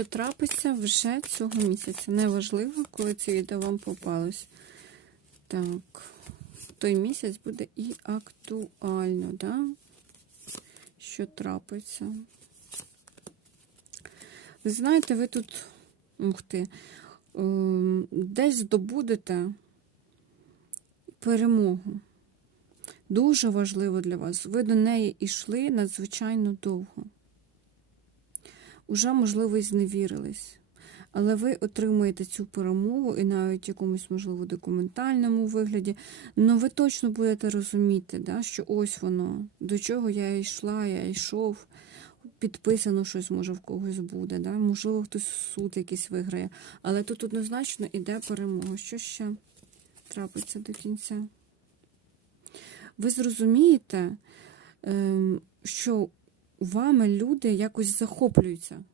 що трапиться вже цього місяця. Неважливо, коли це відео вам попалось. Так, той місяць буде і актуально, да? що трапиться. Ви знаєте, ви тут, ух ти, ем, десь здобудете перемогу. Дуже важливо для вас. Ви до неї йшли надзвичайно довго. Уже, можливо, і зневірились. Але ви отримуєте цю перемогу і навіть якомусь, можливо, документальному вигляді. Ну ви точно будете розуміти, да, що ось воно, до чого я йшла, я йшов, підписано щось, може, в когось буде. Да? Можливо, хтось суд якийсь виграє. Але тут однозначно іде перемога. Що ще трапиться до кінця? Ви зрозумієте, ем, що вами люди якось захоплюються.